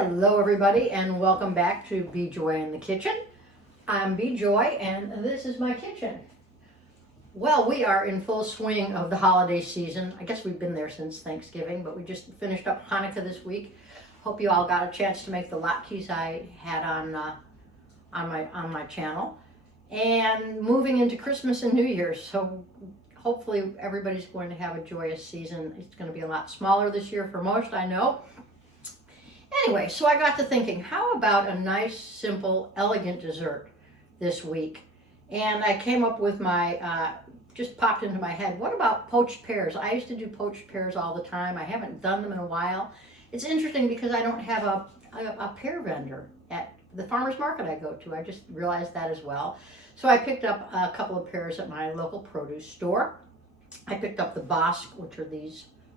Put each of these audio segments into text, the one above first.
Hello everybody and welcome back to Be Joy in the Kitchen. I'm Be Joy and this is my kitchen. Well, we are in full swing of the holiday season. I guess we've been there since Thanksgiving, but we just finished up Hanukkah this week. Hope you all got a chance to make the latkes I had on my channel. And moving into Christmas and New Year's, so hopefully everybody's going to have a joyous season. It's going to be a lot smaller this year for most, I know. Anyway, so I got to thinking, how about a nice, simple, elegant dessert this week? And I came up with my, just popped into my head, what about poached pears? I used to do poached pears all the time. I haven't done them in a while. It's interesting because I don't have a pear vendor at the farmer's market I go to. I just realized that as well. So I picked up a couple of pears at my local produce store. I picked up the Bosc, which are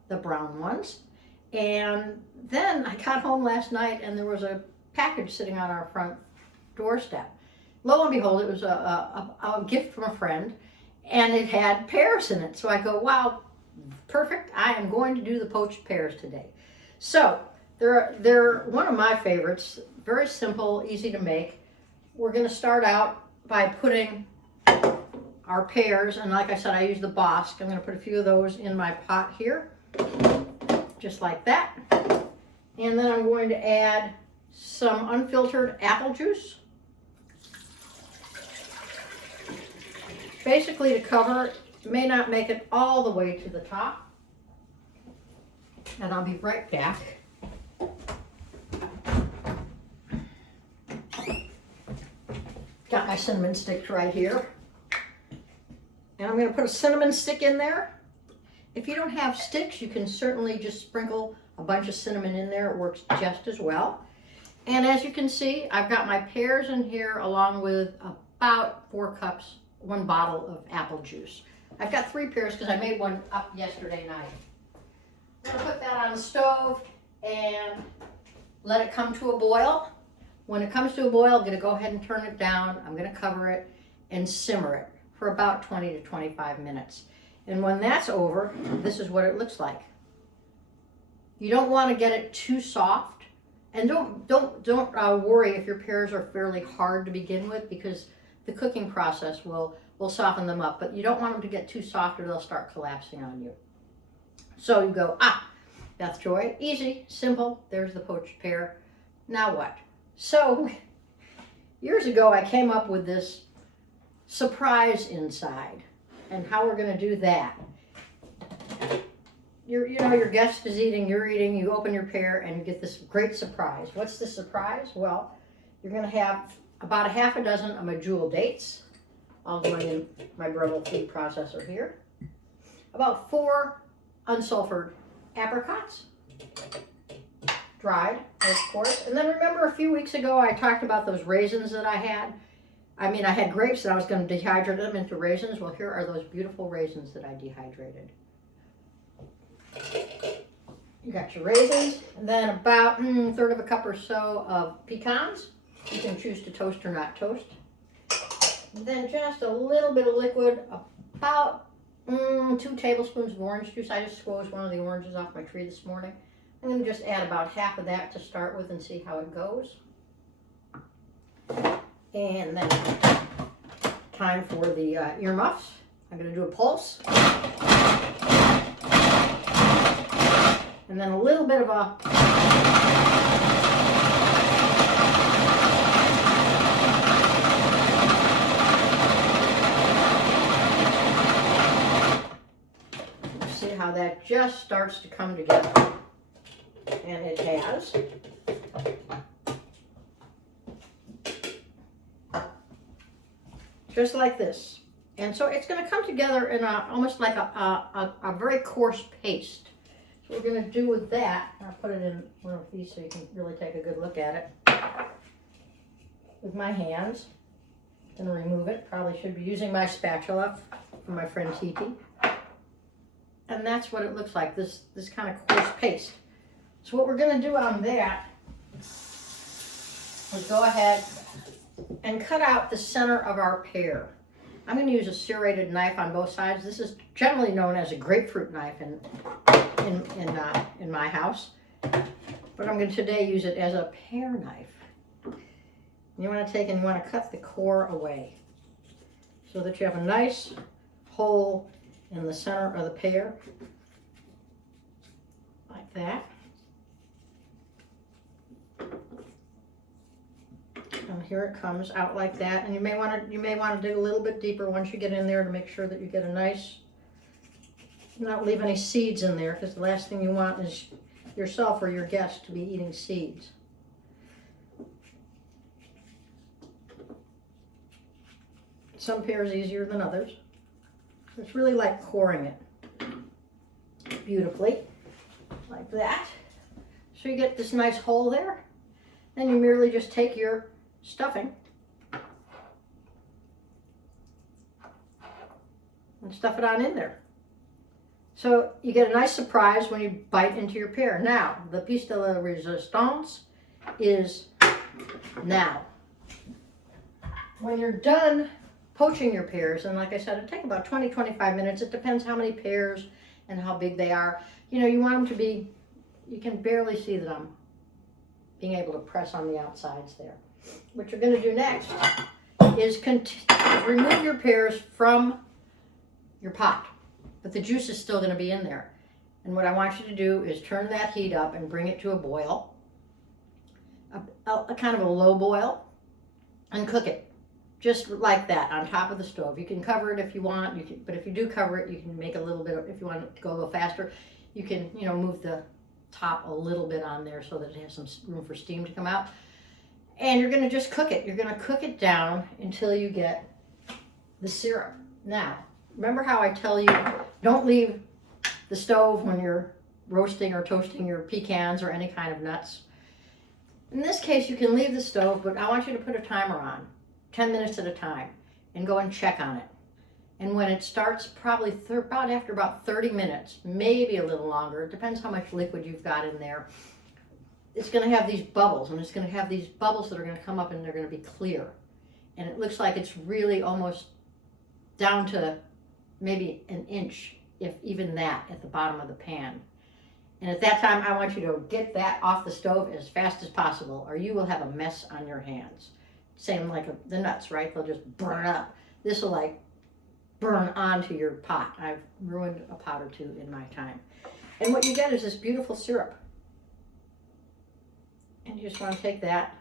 the brown ones. And then I got home last night and there was a package sitting on our front doorstep. Lo and behold, it was a gift from a friend and it had pears in it. So I go, wow, perfect. I am going to do the poached pears today. So they're one of my favorites. Very simple, easy to make. We're going to start out by putting our pears, and like I said, I use the Bosc. I'm going to put a few of those in my pot here. Just like that. And then I'm going to add some unfiltered apple juice. Basically to cover, may not make it all the way to the top. And I'll be right back. Got my cinnamon sticks right here. And I'm going to put a cinnamon stick in there. If you don't have sticks, you can certainly just sprinkle a bunch of cinnamon in there. It works just as well. And as you can see, I've got my pears in here along with about 4 cups, 1 bottle of apple juice. I've got 3 pears because I made one up yesterday night. I'm going to put that on the stove and let it come to a boil. When it comes to a boil, I'm going to go ahead and turn it down. I'm going to cover it and simmer it for about 20 to 25 minutes. And when that's over, this is what it looks like. You don't want to get it too soft, and don't worry if your pears are fairly hard to begin with, because the cooking process will soften them up. But you don't want them to get too soft or they'll start collapsing on you. So you go, Beth Joy, easy, simple. There's the poached pear. Now what? So years ago, I came up with this surprise inside. And how we're going to do that. Your guest is eating, you're eating, you open your pear and you get this great surprise. What's the surprise? Well, you're going to have about a half a dozen of Medjool dates, all going in my Breville food processor here. About 4 unsulfured apricots, dried, of course. And then remember a few weeks ago I talked about those raisins that I had. I had grapes and I was going to dehydrate them into raisins. Well, here are those beautiful raisins that I dehydrated. You got your raisins, and then about 1/3 of a cup or so of pecans. You can choose to toast or not toast. And then just a little bit of liquid, about 2 tablespoons of orange juice. I just squeezed one of the oranges off my tree this morning. I'm going to just add about half of that to start with and see how it goes. And then time for the earmuffs. I'm going to do a pulse. And then a little bit of a see how that just starts to come together. And it has. Just like this. And so it's going to come together in almost like a very coarse paste. So what we're going to do with that, I'll put it in one of these so you can really take a good look at it. With my hands. I'm going to remove it. Probably should be using my spatula from my friend Titi. And that's what it looks like, this kind of coarse paste. So what we're going to do on that is go ahead and cut out the center of our pear. I'm going to use a serrated knife on both sides. This is generally known as a grapefruit knife in my house. But But I'm going to today use it as a pear knife. You want to take and you want to cut the core away so that you have a nice hole in the center of the pear, like that. And here it comes out like that. And you may want to dig a little bit deeper once you get in there to make sure that you get a nice, not leave any seeds in there, because the last thing you want is yourself or your guest to be eating seeds. Some pears easier than others. It's really like coring it beautifully, like that. So you get this nice hole there. Then you merely just take your stuffing and stuff it on in there. So you get a nice surprise when you bite into your pear. Now, the piece de la resistance is now. When you're done poaching your pears, and like I said, it takes about 20-25 minutes. It depends how many pears and how big they are. You know, you want them to be, you can barely see that I'm being able to press on the outsides there. What you're going to do next is remove your pears from your pot, but the juice is still going to be in there. And what I want you to do is turn that heat up and bring it to a boil, a kind of a low boil, and cook it. Just like that on top of the stove. You can cover it if you want, but if you do cover it, you can make a little bit, if you want it to go a little faster, you can, you know, move the top a little bit on there so that it has some room for steam to come out. And you're going to just cook it. You're going to cook it down until you get the syrup. Now, remember how I tell you, don't leave the stove when you're roasting or toasting your pecans or any kind of nuts. In this case, you can leave the stove, but I want you to put a timer on. 10 minutes at a time, and go and check on it. And when it starts, probably after about 30 minutes, maybe a little longer, it depends how much liquid you've got in there, it's going to have these bubbles, and it's going to have these bubbles that are going to come up and they're going to be clear. And it looks like it's really almost down to maybe an inch, if even that, at the bottom of the pan. And at that time, I want you to get that off the stove as fast as possible, or you will have a mess on your hands. Same like the nuts, right? They'll just burn up. This will like burn onto your pot. I've ruined a pot or two in my time. And what you get is this beautiful syrup. And you just want to take that.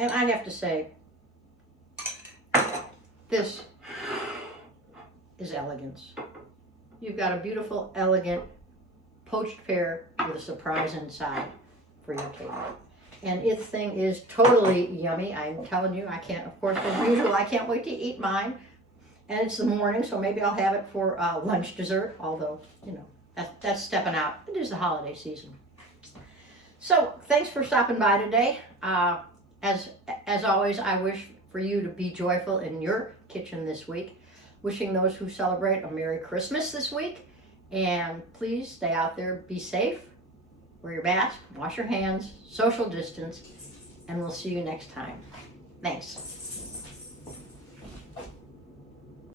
And I have to say, this is elegance. You've got a beautiful, elegant poached pear with a surprise inside for your table. And its thing is totally yummy. I'm telling you, I can't, of course, as usual, I can't wait to eat mine. And it's the morning, so maybe I'll have it for lunch dessert, although, you know, that's stepping out. It is the holiday season. So, thanks for stopping by today. As always, I wish for you to be joyful in your kitchen this week. Wishing those who celebrate a Merry Christmas this week. And please stay out there, be safe. Wear your mask, wash your hands, social distance, and we'll see you next time. Thanks.